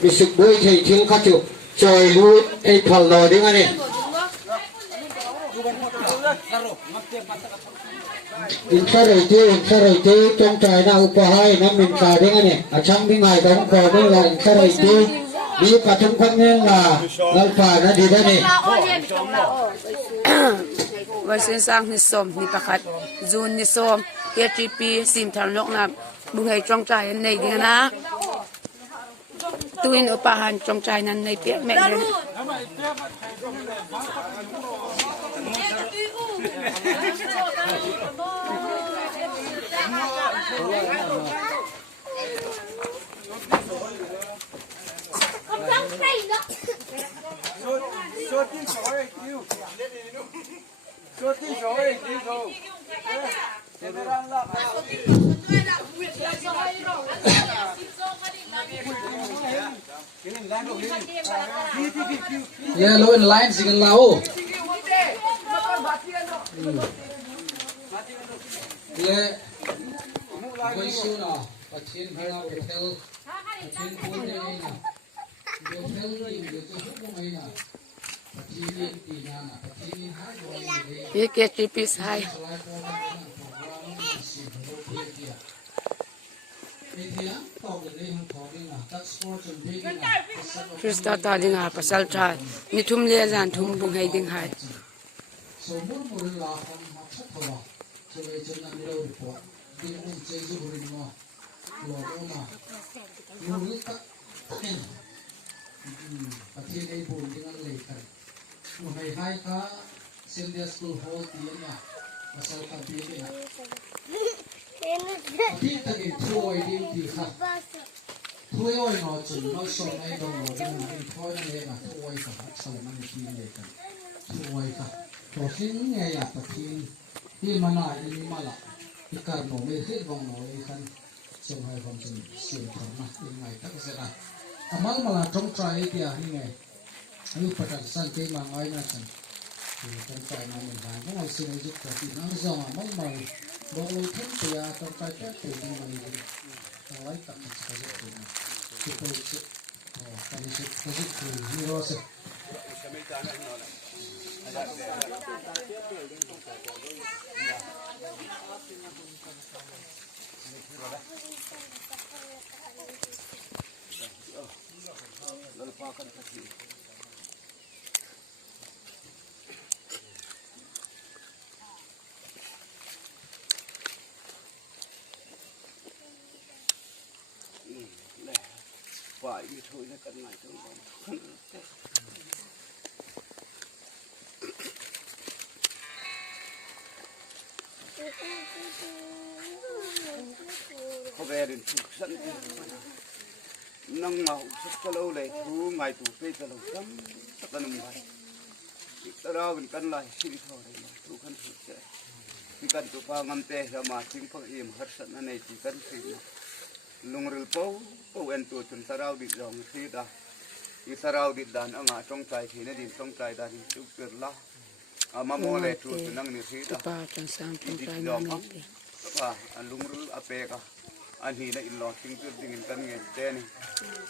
bị sụp bôi thì thiếu khát chịu trời lui ai thằng lò đi ngay này inkhawm trong trái nào qua hai năm mình cả đi ngay này ở trong bên ngoài đóng cò đây là inkhawm đi cả trong con nên là phải nó đi đây nàyวันเส้นสร้างนิสมนิประคัดจูนนิสมKtP siemtharnaนะบุให้จงใจในดีนะตุนอุปหารจงใจนั้นในเปียกแม่เลยYellow in line sing lao. Yeah. Going soon ah. Patient hina hotel. Patient phone ni na. Hotel ni dia tu hukum ni na. Patient ni na. Patient ni hai. KtP sai Krista ta ding ha pasal trai ni thum le jan thum bung hai ding hai Kita ni thuoi đi thì khác thuoi oi nó chỉ nó sống ai đâu mà cái này thuoi nó lên là thuoi cả sống nó đi lên cả thuoi cả rồi khi nghe à tập thiên đi mà lại đi mà lại thì cả nó mới hết vòng nó đi khăn sống hai vòng sống siêu thằng mà đi ngày tất sẽ là amal mà là trong trái thì à như này như phải đặt sang cái mà ngay là chẳng thì trong trái mà mình làm cái này xin giúp cho thì nó giàu mà mày bộ lôi thêm thì trong trái tết thì mình lấy tập cái gì thì tôi sẽ cái gì thì nó sẽ phải như thôi nó cần lại thôi có về đến chụp sẵn nâng màu sắp cho lâu này thu ngày tủ phê cho lâu lắm tất cả nằm vậy ta ra mình cân lại xin thôi này thu khăn thực sẽ khi cần tụ pha ngâm tê ra mà chính phật im hết sẵn này chỉ cần xin lung ril po en tu chun sarau di jong si da i sarau di dan anga trong tai thi na din trong tai da ni chu pir la ama mo le tu nang ni si da pa chang sang trong trai na ni pa an lung ril ape ka an hi na in lo sing tu ding in kan nge te ni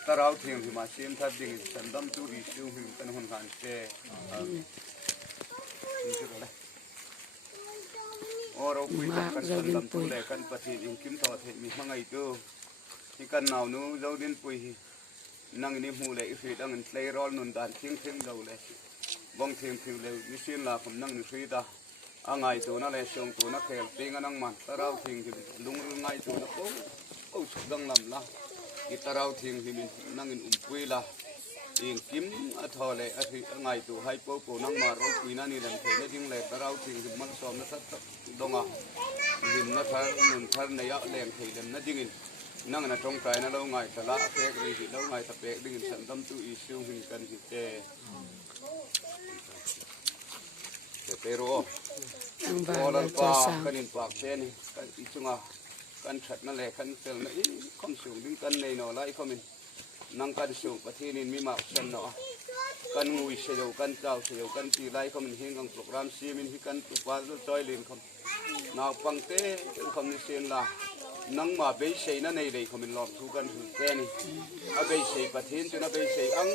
sarau thing hi ma sim thap ding in sandam tu ri su hi kan hon kan te oro pui kan sandam tu le kan pati in kim to the mi mangai tuที่กันหนาวนู้เราเดินปุยนั่งนี่หูเลยฟีดังเตยร้อนนุนดานเทียงเทียงเราเลยบ้องเทียงผิวเลยมิเชียนลาผมนั่งนี่ฟีดาอ่างไงตัวนั่นเลยช่วงตัวนักเขลตีกันนั่งมันตะเราทิ้งที่ลุงรุ่งไงตัวนักโอ้สุดดังลำละอีตะเราทิ้งที่มันนั่งอินปุยละอิงกิมอัทอเลยอัฐิอ่างไงตัวให้ปูปูนั่งมาเราปุยนั่นนี่เลยเทนี่ทิ้งเลยตะเราทิ้งที่มันซ้อมนั่นสักดงอ่ะดินนั่นทานุนทาในยะแรงเทเดินนั่นจริงนั่งในตรงใจนั่นเราไงแต่ละเฟกรีเราไงตะเปกดิ้งสันตั้มตู้อีซิวหินกันหิเจเปโรโอลันปากันอินปากเชนี่กันอีจุงอ่ะกันฉัดนั่นแหละกันเซลนั่นอีคำสูงดิ้งกันในหน่อไล่เขามินนั่งกันสูงประเทศนี้มีมากเช่นเนาะกันงุยเสียวกันเจ้าเสียวกันตีไล่เขามินเฮงกังโปรแกรมซีมินที่กันตุปาจอยลินเขาหนาวปังเต้คำนิเซียนละ นังมาเบยเชยนั่นในเลยเขาเป็นหลอกทุกันถึงแค่นี้อาเบยเชยประเทศจนอาเบยเชยอัง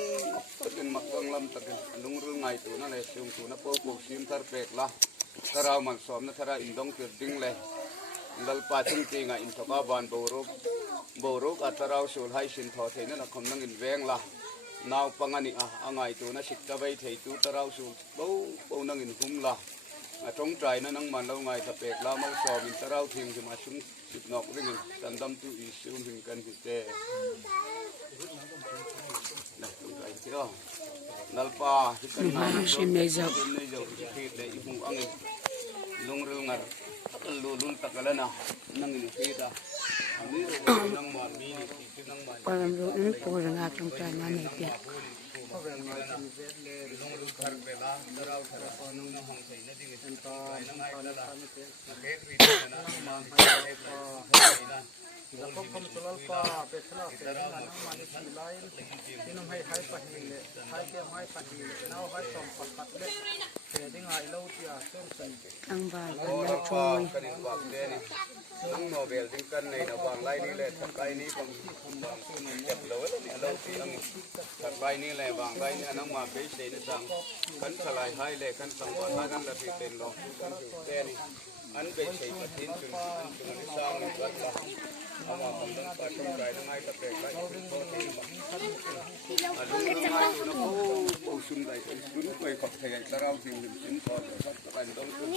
ตะกันมักวังลำตะกันลุงเรื่องไงตัวนั่นเลยเสียงตัวนั่นพวกซิมทาร์เปกละถ้าเรามันสอมนั่นถ้าเราอินดงเกิดดิ้งเลยดัลปาจึงจริงอ่ะอินทบาบานโบรุกอัตเราสูลให้สินทอเทนั่นคำนั่งอินแวงละนาวปังอันนี้อ่ะอังไงตัวนั่นสิตะใบเทตัวถ้าเราสูลปูนั่งอินหุ้มละตรงใจนั่นนั่งมันเราไงตะเปกละมันสอมอินถ้าเราทิ้งจะมาชุ่มสิบนอกเรื่องสันดำตัวอีซิวถึงกันสิเจ้นะตรงใจที่เราดัลปาที่กันมาชิมในเจ้าที่ได้อีหูอังลุงเรื่องอะไรลุนตะกันแล้วนะนั่งอินที่ตาอันนี้นั่งมามีที่นั่งมาความรู้นั้นปูระงับตรงใจนั่นเองเปียกแล้วก็คำสลับป้าเป็นสลับเป็นนั่งมันที่ไล่ที่น้องให้ปะฮีเลยให้เกี่ยวให้ปะฮีเลยน้าให้ส่งปัดเล็กเสียดิ้งไงเราที่อ่ะเส้นใส่อังบาลแล้วช่วยนั่งโนเบลดิ้งกันในระหว่างไล่นี้เลยถัดไปนี้บางเจ็บเลยเนี่ยเราที่นั่งถัดไปนี้เลยบางไล่เนี่ยนั่งมาเบสเซนสั่งขันทลายให้เลยขันสังวรให้กันละที่เป็นเรากันอยู่แค่นี้อันเป็นใช้ประเทศจุนจุนสร้างกันละเอามาคำนั้นปัจจุบันนั่งให้ตะเปกไล่เป็นโตที่บ้านลุงนั่งให้ดูนะโอ้ชุนได้ชุนไปขับเทยตะเราจริงจริงพอจะขับกันต้องชุน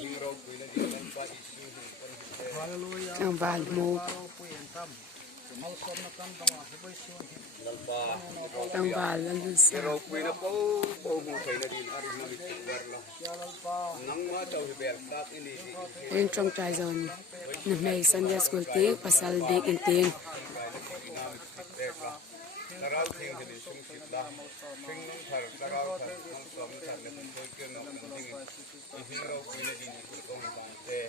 ที่เราคุยแล้วดีนั่นไปอังบาลมูอังบาลแล้วดูสิเราคุยนะปูหูไทยนะดินอารินามิตเวรละนั่งมาเจ้าที่เบลตัดอินดีเรื่องตรงใจจนในสัญญาสกุลตีภาษาเด็กอินเตียงเราทิ้งที่สุ่มสิบละทิ้งนั่งถาเราถานั่งสวมถาเนี่ยมันเคยเกินเราทิ้งทิ้งเราคุยนะดินคือตรงบางเตะ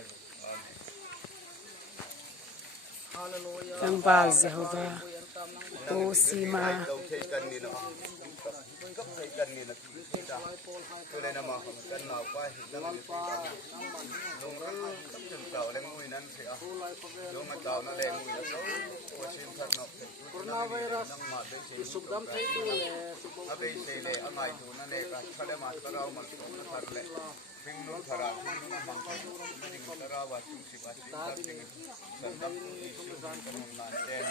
อังบาลเจ้าบ้าโตซีมาเราใช้กันนี่นะก็ใช้กันนี่นะที่จ้าตัวเลยนะมากันหนาวไปแล้วมันลงนั้นถึงเต่าแรงงุยนั่นเสียลงมาเต่านั่นแรงงุยแล้วว่าชิมทัดนอกนั่งมาเป็นสีสุกดำไทยตัวเลยอาเป็นสีเลยอะไรตัวนั่นเองก็ทะเลมาตะเรามันตรงนั้นทัดเลยพิงนุ่งทาราพิงนุ่งมังคุดพิงตะเราว่าชุ่มสิบอาทิตย์แล้วพิงสันดำตัวอีสุกันกันนานเต็ม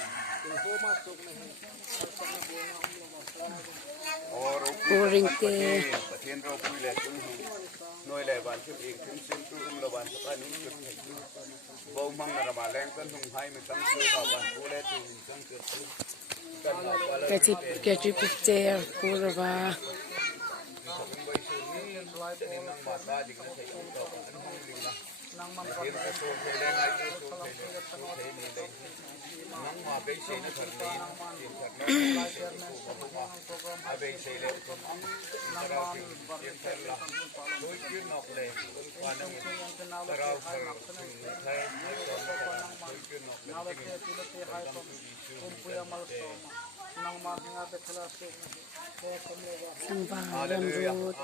ปูริงเกประเทศเราคุยเลยจุ่มน้อยเลยบ้านชุดเองชุมเส้นตู้เราบ้านบ้านนู้นจุดบ่มังระบาดแรงกันทุ่งไผ่ไม่ตั้งเสื้อบ้านผู้เล่นตู้ตั้งเกิดแกจิปิเจอปูระบานั่งมันก็เป็นโซนเทเลไงโซนเทเลโซนเทนี่เลยนั่งมาเบสเซนถัดนี้ที่ถัดนั้นเสียงผู้ว่าอาเบสเซเลคนเราถึงเสียงเทลละโดยยืนออกเลยวันนั้นเราถึงไทยไม่ต้องโดยยืนออกเลยที่นั่งมาหาเด็กละสุขอังบาลลำรูด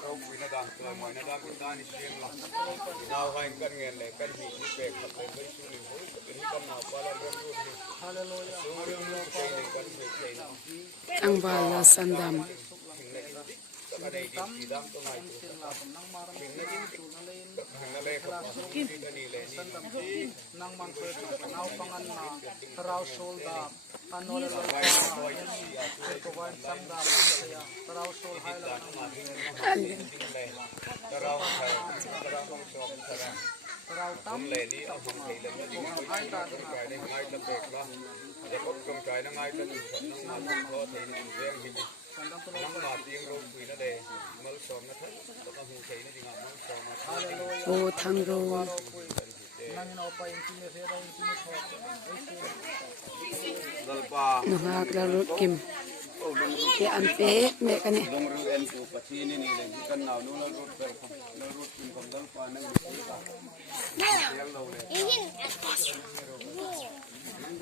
เราคุยนัดกันตัวมันนัดกันตานิเสียงละดาวให้กันเงินเลยกันหิ้งที่เป็ดขับไปไปสู้หนึ่งคนเป็นกันหนาวปลาเรื่องรูดนี่สู้เรื่องรูดใจในกันเฉยๆอังบาลลาสันดำก็ได้ดีดีดำตัวไหนตัวถึงนั่นทางนั่นเลยครับที่นี่เลยนี่นั่งมันเปิดเอาฟังอันนาเราโซลดาอันโน้นเราตัววันสังดาเราโซลให้เราเราต้องสอบเราตั้มเลยนี่เอาของไทยเลยนี่ให้ตาตรงใจได้ง่ายตะเบกละจะพบตรงใจได้ง่ายตะดุฉันนั่งมาทอไทยนี่เรื่องที่นั่งมาเตียงโรงคุยนั่นเองมาสอบนะท่านต้องเอาของไทยนี่จริงอ่ะมาสอบมาโอ้ทางโรนหักแล้วรถกิมเกี่ยอันเป๊ะเมกันเนี่ยลงเรือเอ็นปูปะทีนี่นี่เลยกันหนาวนู้นเรารถเปิดเรารถกินของดัลปานั่งอยู่ที่ตาเลี้ยงเราเลยนั่น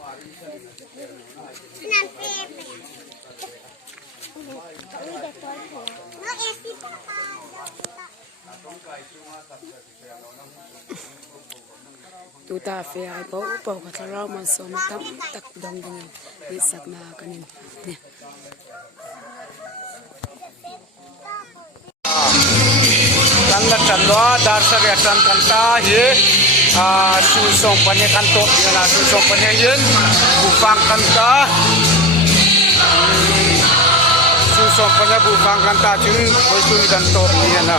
เป๊ะน้องเอสซี่ป้า tu ta fe ai po ka thlarau man som tam tak dong ding ni sakna kanin ne kan la chan lo dar sa ge chan kan ta hi su song pane kan to na su song pane yin bu fang kan ta su song pane bu fang kan ta chung koi su kan to ni na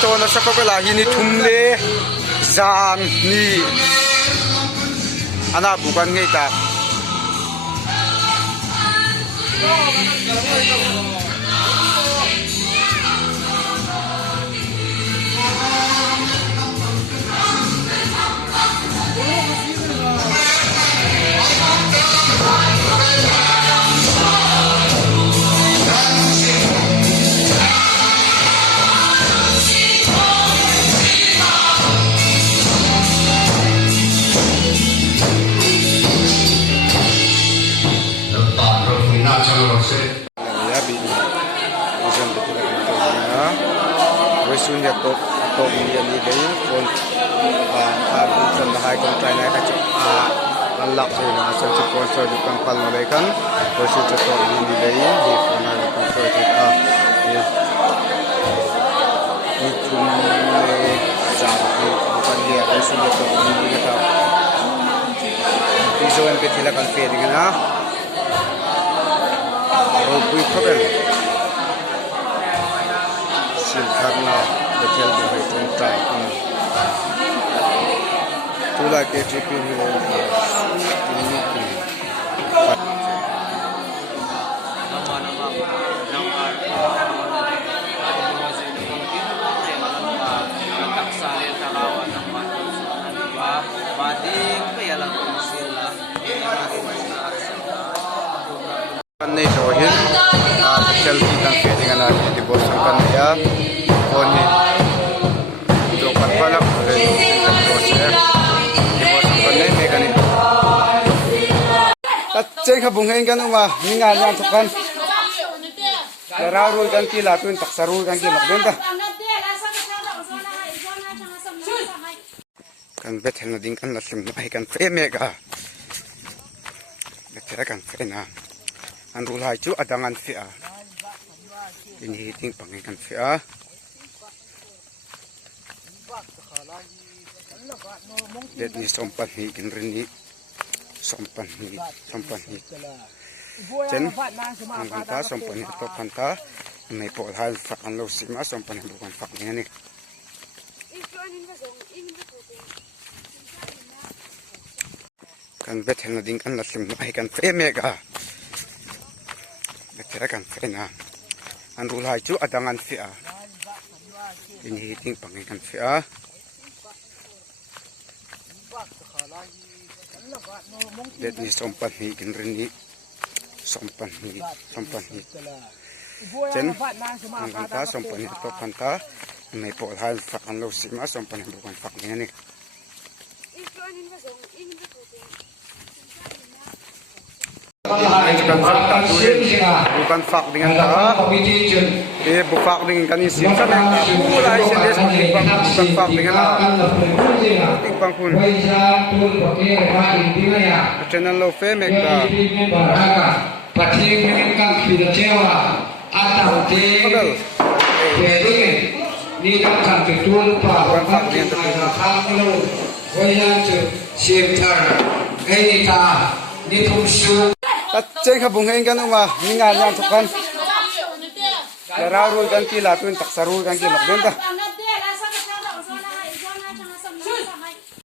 to na sa ko la hi ni thum le zan ni ana bukan ngei ta sunya to dia ni dei kon bukan bahai kon try na ka an lak se na sa chu kon so du kan pal no le kan ko su chu to ni dei hi kon na kon so ti ya ni chum le sa ni bukan dia ko sunya to ni ka iso en pe thila kan fe ding na ropuina siemtharna betul betul tawngtai Tualai KtP ini Nei rohin selfie kan ke dengan ada di bos kan ya oni untuk palak oleh bos ya di bos kan nei kan ni chen kha bung hein kan ma ninga yang tukan rawh kan ki lapun tak sarul kan ki lakben ta kan betel na ding kan la sim mai kan pre mega betel kan pre na an rulai chu adangan fia ini ting pangikan fia det ni sompan ni rinni sompan ni chen ang kanta sompan ni to kanta mai pol hal fa an lo sima sompan ni bukan fak ni ni kan betel na ding kan la sim mai kan fe mega kan fena an rulai chu adangan fia ini ting pangikan fia det ni sompan ni rinni sompan ni chen ang kanta sompan ni to kanta mai pol hal fa an lo sima sompan ni bukan fak ni ni bukan fak dengan ta bufak dengan kan sim kan mulai sedes bukan fak dengan bukan pun channel lo fe mek ta ni kan kan betul pak fak dengan siemtharna nghei ta ni thumsu chen kha bung hein kan ma ninga yang tukan rawh kan ki lapun tak sarul kan ki lakben ta